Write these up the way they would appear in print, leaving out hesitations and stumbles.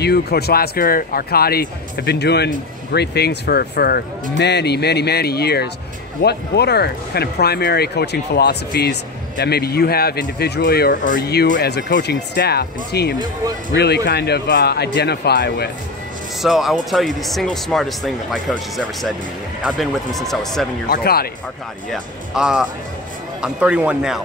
you, Coach Lasker, Arkady, have been doing great things for many, many, many years. What are kind of primary coaching philosophies that maybe you have individually or you as a coaching staff and team really kind of identify with? So I will tell you the single smartest thing that my coach has ever said to me. I've been with him since I was 7 years old. Arkady, yeah. I'm 31 now.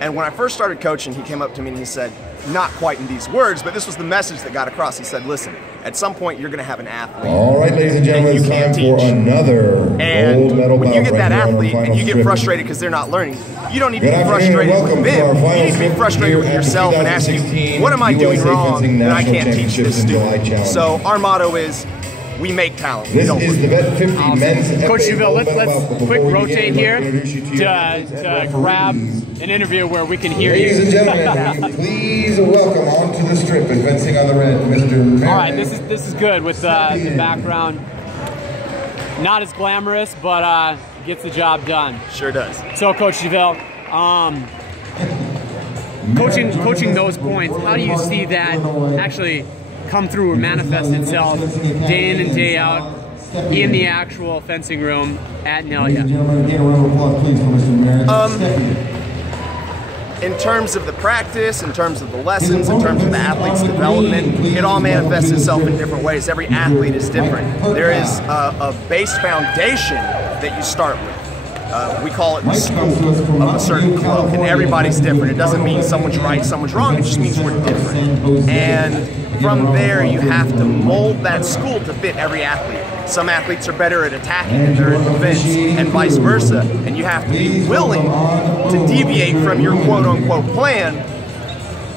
And when I first started coaching, he came up to me and he said, not quite in these words, but this was the message that got across. He said, listen, at some point you're going to have an athlete. All right, ladies and gentlemen, it's time for another gold medal. When you get that athlete and you get frustrated because they're not learning, you don't need to be frustrated with them. You need to be frustrated with yourself and ask you, what am I doing wrong that I can't teach this student? So our motto is, we make talent. This is the Vet 50 men's Coach Juville, let's quick rotate here to grab an interview where we can hear you. Ladies and gentlemen, please welcome onto the strip advancing on the red, Mr. All right, this is good with the background. Not as glamorous, but gets the job done. Sure does. So, Coach Juville, coaching those points, how do you see that actually come through or manifest itself day in and day out in the actual fencing room at Nellya? In terms of the practice, in terms of the lessons, in terms of the athlete's development, it all manifests itself in different ways. Every athlete is different. There is a base foundation that you start with. We call it the school of a certain cloak, and everybody's different. It doesn't mean someone's right, someone's wrong, it just means we're different. And from there, you have to mold that school to fit every athlete. Some athletes are better at attacking than they're at defense, and vice versa. And you have to be willing to deviate from your quote-unquote plan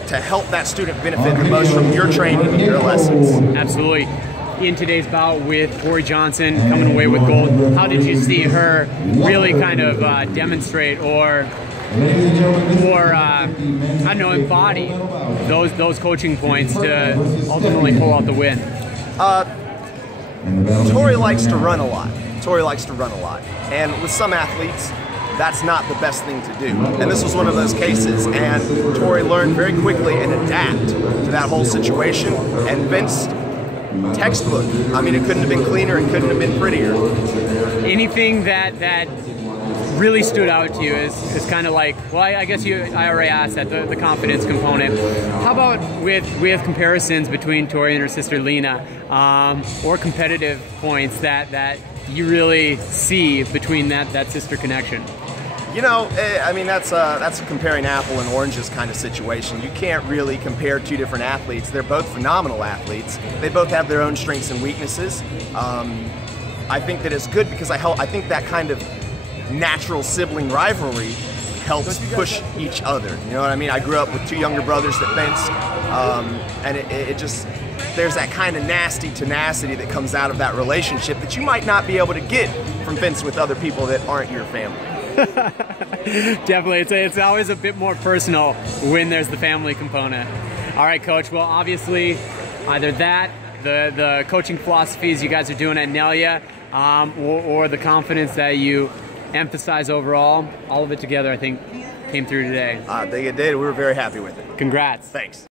to help that student benefit the most from your training and your lessons. Absolutely. In today's bout with Tori Johnson coming away with gold, how did you see her really kind of demonstrate or I don't know, embody those coaching points to ultimately pull out the win? Tori likes to run a lot. And with some athletes, that's not the best thing to do. And this was one of those cases. And Tori learned very quickly and adapt to that whole situation. And Vince, textbook. I mean, it couldn't have been cleaner, it couldn't have been prettier. Anything that really stood out to you is kind of like, well, I guess I already asked that, the confidence component. How about with comparisons between Tori and her sister Lena, or competitive points that you really see between that sister connection? You know, I mean, that's a comparing apple and oranges kind of situation. You can't really compare two different athletes. They're both phenomenal athletes. They both have their own strengths and weaknesses. I think that it's good because I think that kind of natural sibling rivalry helps push each other. You know what I mean? I grew up with two younger brothers that fence, and it just, there's that kind of nasty tenacity that comes out of that relationship that you might not be able to get from fencing with other people that aren't your family. Definitely, it's always a bit more personal when there's the family component. All right, Coach. Well, obviously, either that, the coaching philosophies you guys are doing at Nellya, or the confidence that you emphasize overall, all of it together, I think, came through today. I think it did. We were very happy with it. Congrats. Thanks.